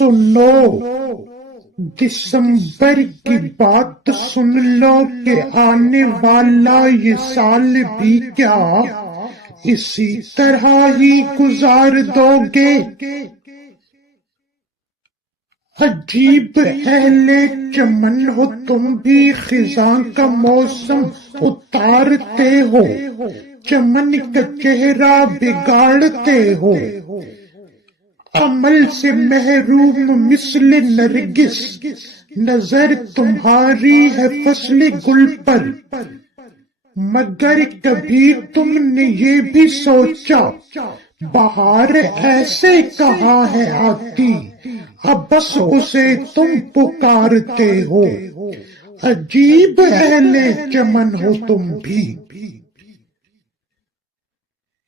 سنو، دسمبر کی بات سن لو کہ آنے والا یہ سال بھی کیا اسی طرح ہی گزار دو گے۔ عجیب اہل چمن ہو تم بھی، خزاں کا موسم اتارتے ہو، چمن کا چہرہ بگاڑتے ہو، عمل سے محروم مثل نرگس، نظر تمہاری ہے فصل گل پر، مگر کبھی تم نے یہ بھی سوچا بہار ایسے کہاں ہے آتی، اب بس اسے تم پکارتے ہو۔ عجیب اہل چمن ہو تم بھی،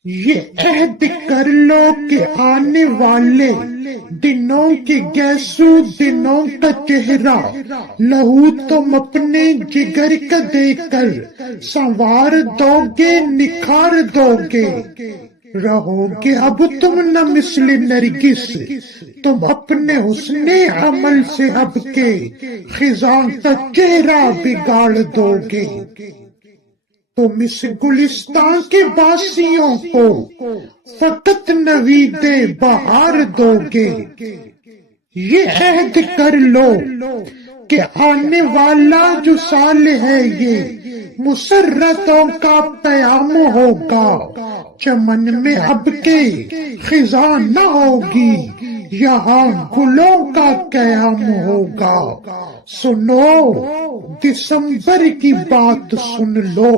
یہ عہد کر لو کہ آنے والے دنوں کے گیسو دنوں کا چہرہ لہو تم اپنے جگر کا دے کر سنوار دو گے، نکھار دو گے۔ رہو گے اب تم نہ مثل نرگس، تم اپنے حسن عمل سے اب کے خزاں کا چہرہ بگاڑ دو گے۔ تم اس گلستان کے باسیوں کو فقط نوید بہار دو گے۔ یہ عہد کر لو کہ آنے والا جو سال ہے یہ مسرتوں کا پیام ہوگا، چمن میں اب کے خزاں نہ ہوگی، یہاں گلوں کا قیام ہوگا۔ سنو، دسمبر کی بات سن لو۔